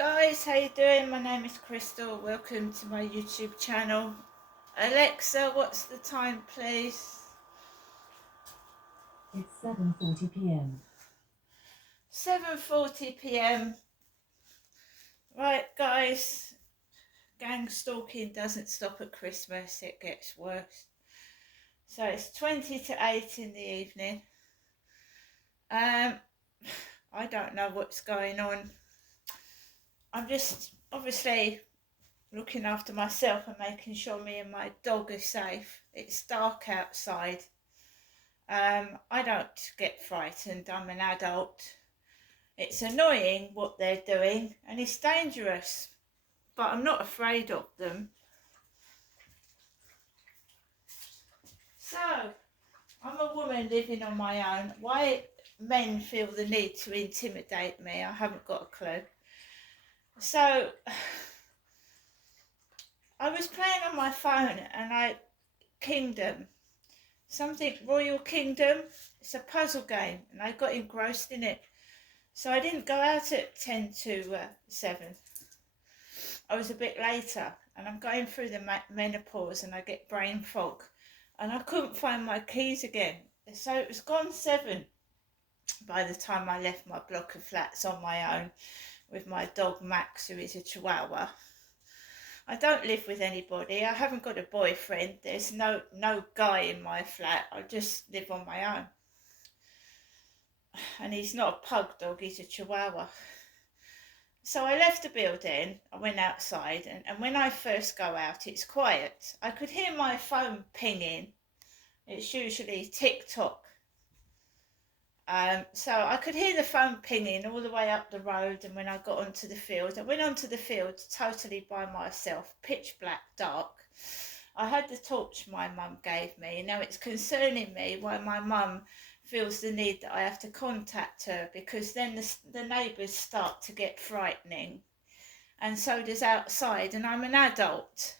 guys, how you doing? My name is Crystal. Welcome to my YouTube channel. Alexa, what's the time, please? It's 7:40 p.m. 7:40 p.m. Right, guys, gang stalking doesn't stop at Christmas. It gets worse. So it's 20 to 8 in the evening. I don't know what's going on. I'm just obviously looking after myself and making sure me and my dog are safe. It's dark outside. I don't get frightened. I'm an adult. It's annoying what they're doing and it's dangerous, but I'm not afraid of them. So, I'm a woman living on my own. Why men feel the need to intimidate me, I haven't got a clue. So, I was playing on my phone and Kingdom, something Royal Kingdom. It's a puzzle game and I got engrossed in it. So I didn't go out at 10 to 7. I was a bit later and I'm going through the menopause and I get brain fog and I couldn't find my keys again. So it was gone 7 by the time I left my block of flats on my own with my dog Max, who is a Chihuahua. I don't live with anybody. I haven't got a boyfriend. There's no guy in my flat. I just live on my own. And he's not a pug dog, he's a Chihuahua. So I left the building, I went outside, and when I first go out, it's quiet. I could hear my phone pinging. It's usually TikTok. So I could hear the phone pinging all the way up the road, and when I got onto the field, I went onto the field totally by myself, pitch black, dark. I had the torch my mum gave me. Now it's concerning me why my mum feels the need that I have to contact her, because then the neighbours start to get frightening, and so does outside, and I'm an adult.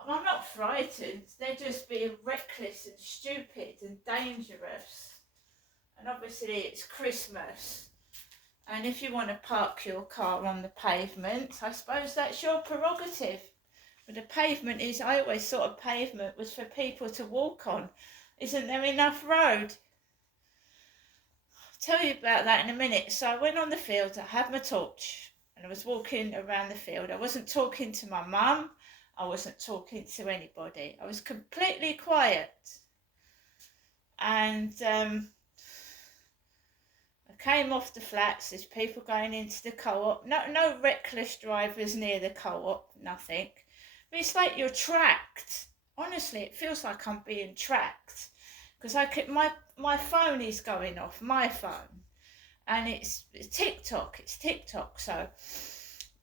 I'm not frightened, they're just being reckless and stupid and dangerous. And obviously it's Christmas, and if you want to park your car on the pavement, I suppose that's your prerogative. But the pavement is, I always thought a pavement was for people to walk on. Isn't there enough road? I'll tell you about that in a minute. So I went on the field, I had my torch, and I was walking around the field. I wasn't talking to my mum, I wasn't talking to anybody. I was completely quiet. And I came off the flats, there's people going into the co-op. No reckless drivers near the co-op, nothing. But it's like you're tracked. Honestly, it feels like I'm being tracked, because my phone is going off, my phone, and it's TikTok. So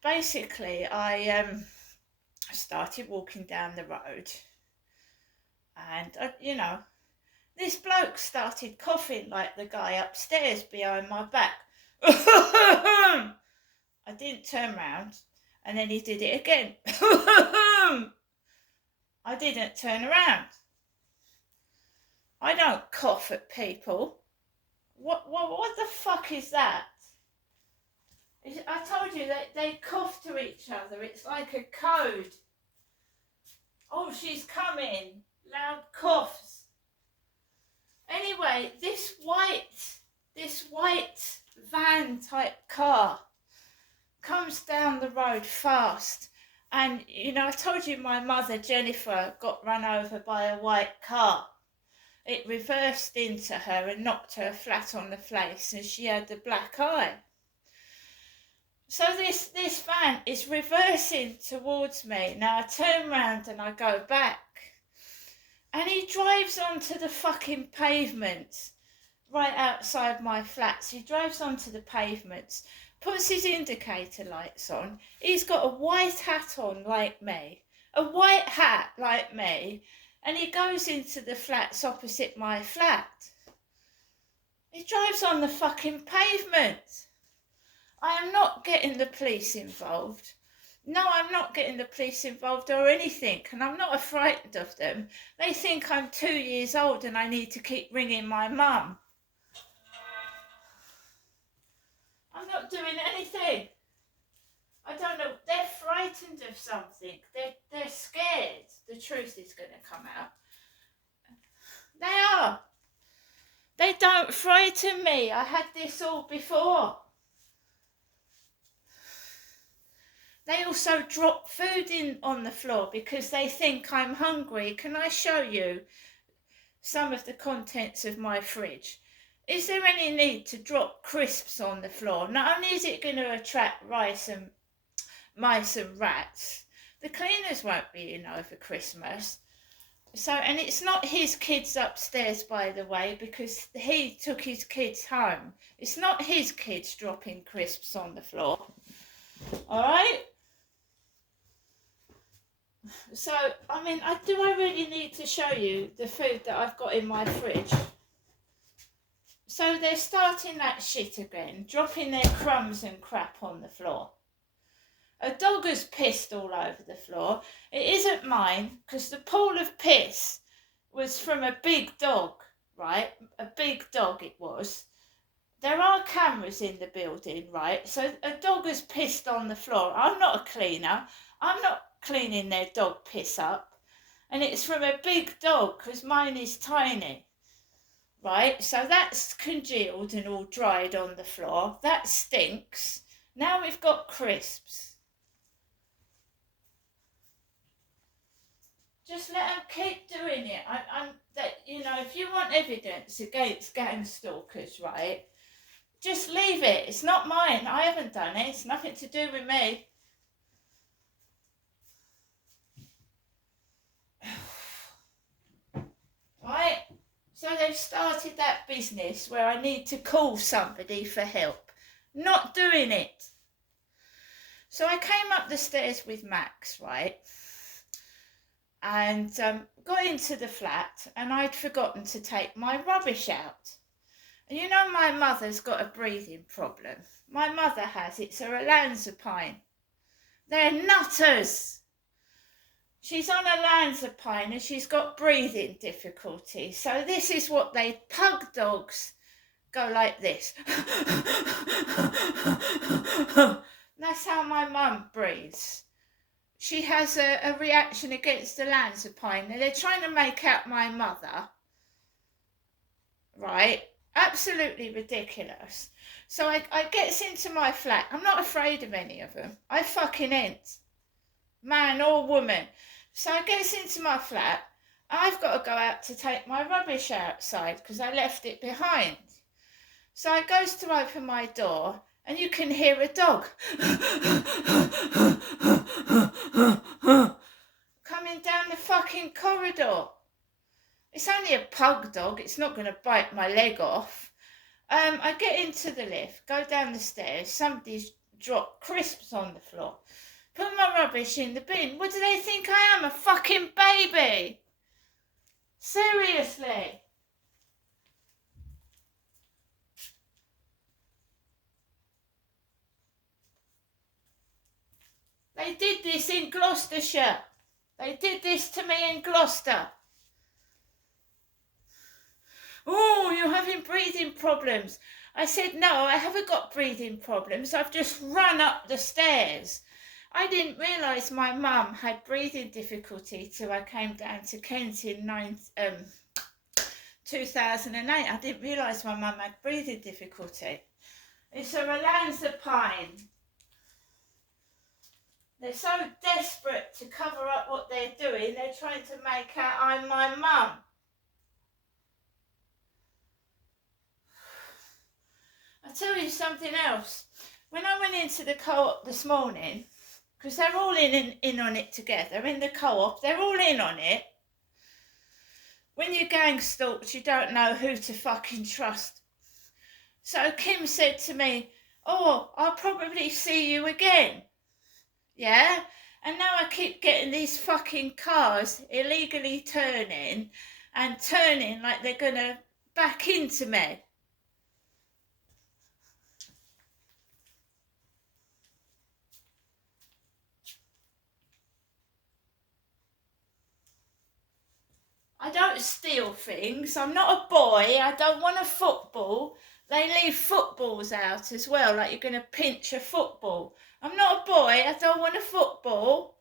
basically, I started walking down the road, and this bloke started coughing like the guy upstairs behind my back. I didn't turn round, and then he did it again. I didn't turn around. I don't cough at people. What the fuck is that? I told you that they cough to each other. It's like a code. Oh, she's coming. Loud coughs. Anyway, this white van type car comes down the road fast. And, I told you my mother, Jennifer, got run over by a white car. It reversed into her and knocked her flat on the face, and she had a black eye. So this van is reversing towards me. Now I turn round and I go back. And he drives onto the fucking pavement right outside my flats. He drives onto the pavements, puts his indicator lights on. He's got a white hat on like me. A white hat like me. And he goes into the flats opposite my flat. He drives on the fucking pavement. I am not getting the police involved. No, I'm not getting the police involved or anything, and I'm not frightened of them. They think I'm 2 years old and I need to keep ringing my mum. I'm not doing anything. frightened of something. They're scared. The truth is going to come out. They are. They don't frighten me. I had this all before. They also drop food in on the floor because they think I'm hungry. Can I show you some of the contents of my fridge? Is there any need to drop crisps on the floor? Not only is it going to attract mice and rats, the cleaners won't be in over Christmas. So, and it's not his kids upstairs, by the way, because he took his kids home. It's not his kids dropping crisps on the floor. All right? So, I mean, do I really need to show you the food that I've got in my fridge? So they're starting that shit again, dropping their crumbs and crap on the floor. A dog has pissed all over the floor. It isn't mine, because the pool of piss was from a big dog, right? A big dog it was. There are cameras in the building, right? So a dog has pissed on the floor. I'm not a cleaner. I'm not cleaning their dog piss up. And it's from a big dog, because mine is tiny. Right, so that's congealed and all dried on the floor. That stinks. Now we've got crisps. Just let them keep doing it. If you want evidence against gang stalkers, right, just leave it. It's not mine. I haven't done it. It's nothing to do with me. Right? So they've started that business where I need to call somebody for help. Not doing it. So I came up the stairs with Max, right? And got into the flat, and I'd forgotten to take my rubbish out. And you know my mother's got a breathing problem. My mother has. It's a olanzapine. They're nutters. She's on olanzapine and she's got breathing difficulty. So this is what pug dogs go like this. That's how my mum breathes. She has a reaction against olanzapine. And they're trying to make out my mother. Right? Absolutely ridiculous. So I gets into my flat. I'm not afraid of any of them. I fucking ain't. Man or woman. So I gets into my flat. I've got to go out to take my rubbish outside because I left it behind. So I goes to open my door and you can hear a dog coming down the fucking corridor. It's only a pug dog. It's not going to bite my leg off. I get into the lift, go down the stairs. Somebody's dropped crisps on the floor. Put my rubbish in the bin. What do they think I am, a fucking baby? Seriously. They did this in Gloucestershire. They did this to me in Gloucester. Oh, you're having breathing problems. I said, no, I haven't got breathing problems. I've just run up the stairs. I didn't realise my mum had breathing difficulty till I came down to Kent in 2008. I didn't realise my mum had breathing difficulty. It's a olanzapine. They're so desperate to cover up what they're doing, they're trying to make out I'm my mum. I'll tell you something else. When I went into the co-op this morning, because they're all in on it together, in the co-op, they're all in on it. When you're gang stalked, you don't know who to fucking trust. So Kim said to me, oh, I'll probably see you again. Yeah? And now I keep getting these fucking cars illegally turning like they're going to back into me. I don't steal things. I'm not a boy. I don't want a football. they leave footballs out as well, like you're going to pinch a football. I'm not a boy, I don't want a football.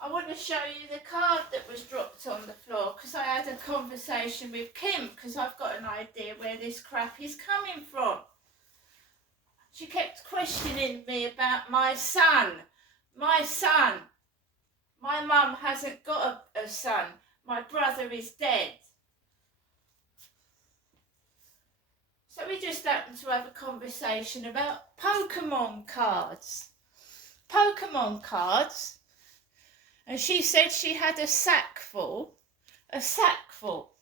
I want to show you the card that was dropped on the floor because I had a conversation with Kim because I've got an idea where this crap is coming from. She kept questioning me about my son. My son. My mum hasn't got a son. My brother is dead. So we just happened to have a conversation about Pokemon cards. Pokemon cards. And she said she had a sack full. A sack full.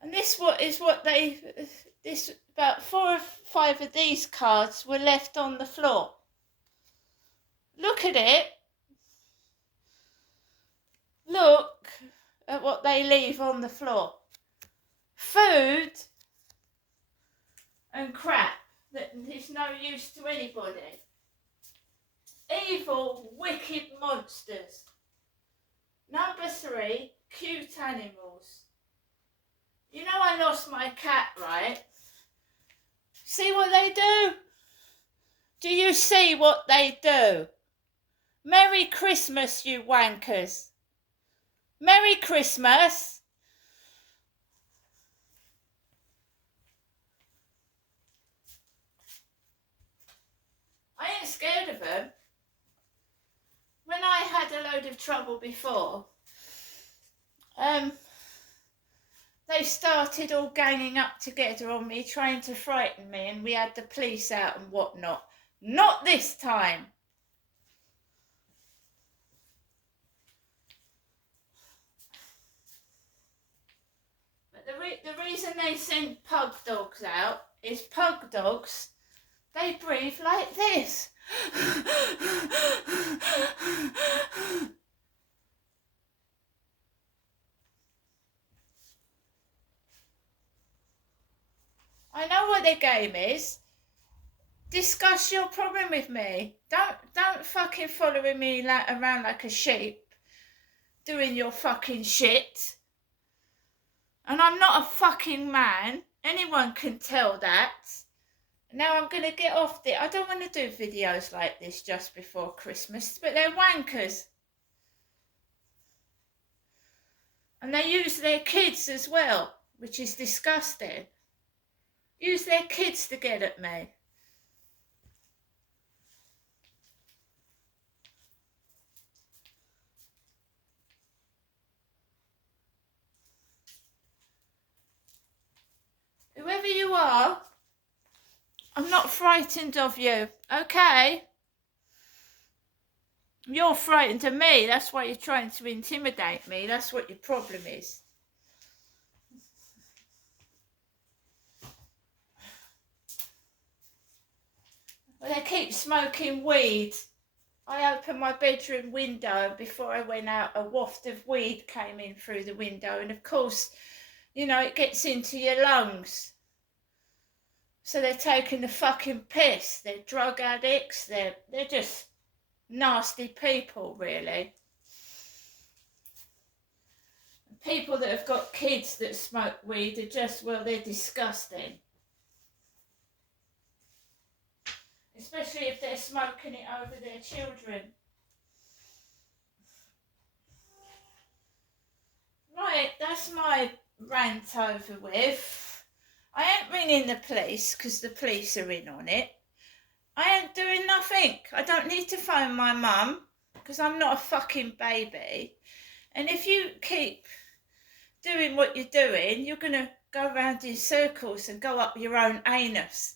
And this about 4 or 5 of these cards were left on the floor. Look at it. Look at what they leave on the floor. Food and crap that is no use to anybody. Evil, wicked monsters. Number 3, cute animals. You know I lost my cat, right? See what they do? Do you see what they do? Merry Christmas, you wankers. Merry Christmas. I ain't scared of them. When I had a load of trouble before, they started all ganging up together on me, trying to frighten me, and we had the police out and whatnot. Not this time. But the reason they send pug dogs out is pug dogs, they breathe like this. I know what their game is. Discuss your problem with me. Don't fucking following me around like a sheep, doing your fucking shit. And I'm not a fucking man. Anyone can tell that. Now I'm going to get off it. I don't want to do videos like this just before Christmas, but they're wankers. And they use their kids as well, which is disgusting. Use their kids to get at me. Whoever you are, I'm not frightened of you, okay? You're frightened of me. That's why you're trying to intimidate me. That's what your problem is. Well, they keep smoking weed. I opened my bedroom window and before I went out, a waft of weed came in through the window. And of course, you know, it gets into your lungs. So they're taking the fucking piss. They're drug addicts. They're just nasty people, really. People that have got kids that smoke weed are just, well, they're disgusting. Especially if they're smoking it over their children. Right, that's my rant over with. I ain't ringing the police because the police are in on it. I ain't doing nothing. I don't need to phone my mum because I'm not a fucking baby. And if you keep doing what you're doing, you're going to go around in circles and go up your own anus.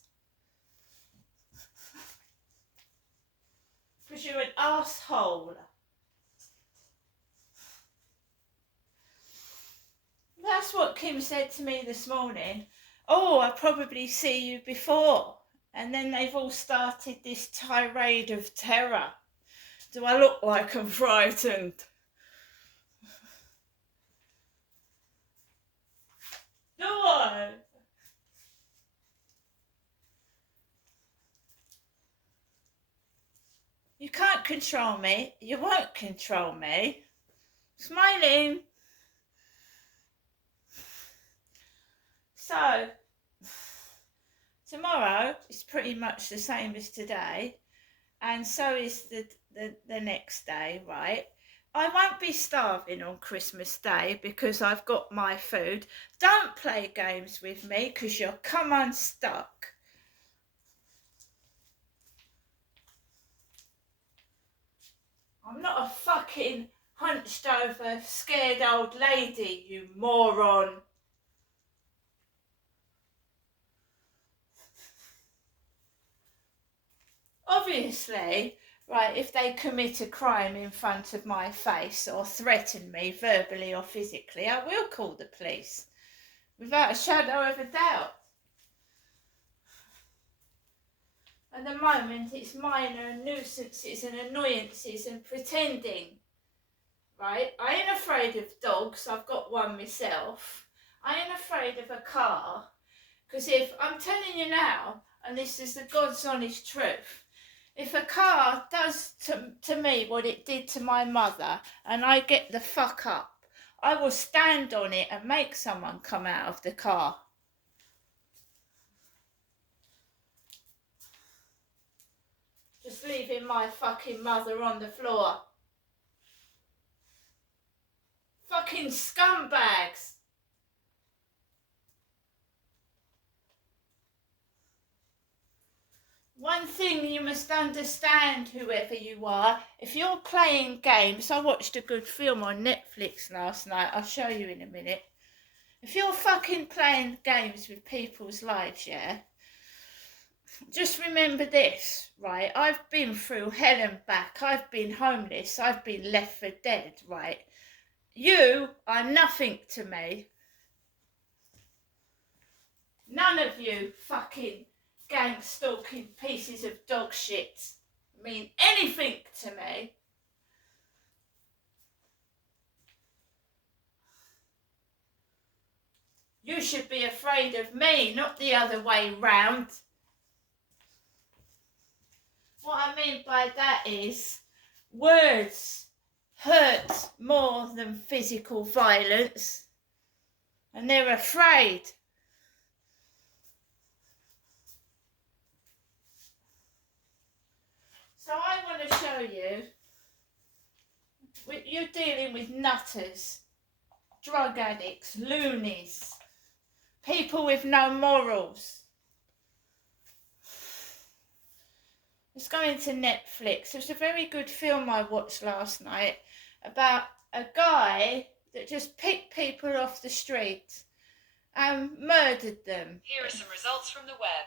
Because you're an arsehole. That's what Kim said to me this morning. Oh, I probably see you before. And then they've all started this tirade of terror. Do I look like I'm frightened? Do I? You can't control me. You won't control me. Smiling. So, tomorrow is pretty much the same as today, and so is the next day, right? I won't be starving on Christmas Day because I've got my food. Don't play games with me because you'll come unstuck. I'm not a fucking hunched over, scared old lady, you moron. Obviously, right, if they commit a crime in front of my face or threaten me verbally or physically, I will call the police, without a shadow of a doubt. At the moment, it's minor nuisances and annoyances and pretending, right? I ain't afraid of dogs, I've got one myself. I ain't afraid of a car, because if, I'm telling you now, and this is the God's honest truth, if a car does to me what it did to my mother and I get the fuck up, I will stand on it and make someone come out of the car. Just leaving my fucking mother on the floor. Fucking scumbags. One thing you must understand, whoever you are, if you're playing games, I watched a good film on Netflix last night, I'll show you in a minute. If you're fucking playing games with people's lives, yeah, just remember this, right? I've been through hell and back. I've been homeless. I've been left for dead, right? You are nothing to me. None of you fucking gang-stalking pieces of dog shit mean anything to me. You should be afraid of me, not the other way round. What I mean by that is, words hurt more than physical violence, and they're afraid. So I want to show you, you're dealing with nutters, drug addicts, loonies, people with no morals. It's going to Netflix. It was a very good film I watched last night about a guy that just picked people off the street and murdered them. Here are some results from the web.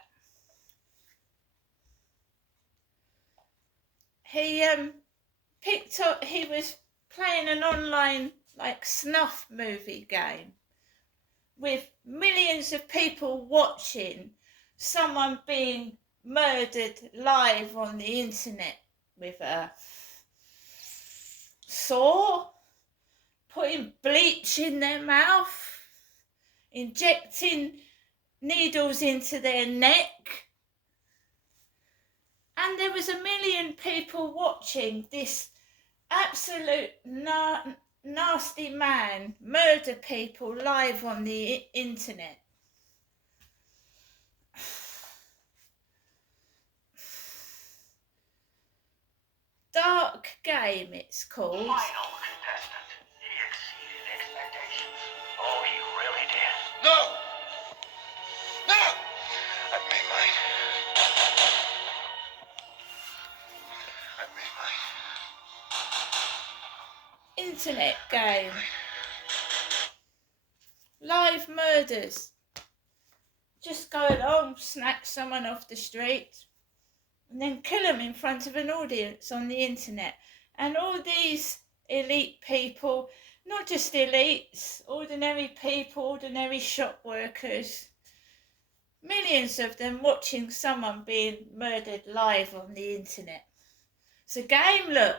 He was playing an online like snuff movie game with millions of people watching someone being murdered live on the internet with a saw, putting bleach in their mouth, injecting needles into their neck. And there was 1 million people watching this absolute nasty man murder people live on the internet. Dark Game, it's called. Final contestant. He exceeded expectations. Oh, he really did. No! No! I've made mine. I've made mine. Internet game. Live murders. Just go along, snatch someone off the street, and then kill them in front of an audience on the internet. And all these elite people, not just elites, ordinary people, ordinary shop workers, millions of them watching someone being murdered live on the internet. It's a game, look.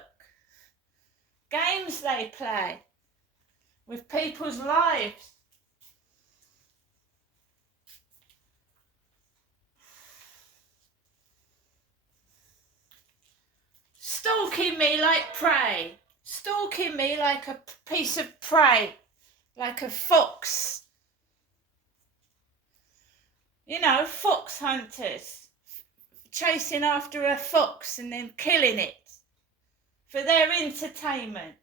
Games they play with people's lives. Stalking me like prey. Stalking me like a piece of prey. Like a fox. You know, fox hunters chasing after a fox and then killing it for their entertainment.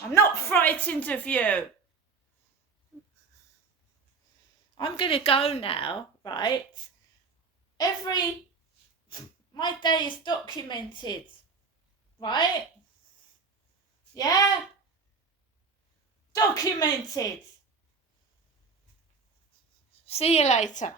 I'm not frightened of you. I'm going to go now, right? My day is documented, right? Yeah? Documented. See you later.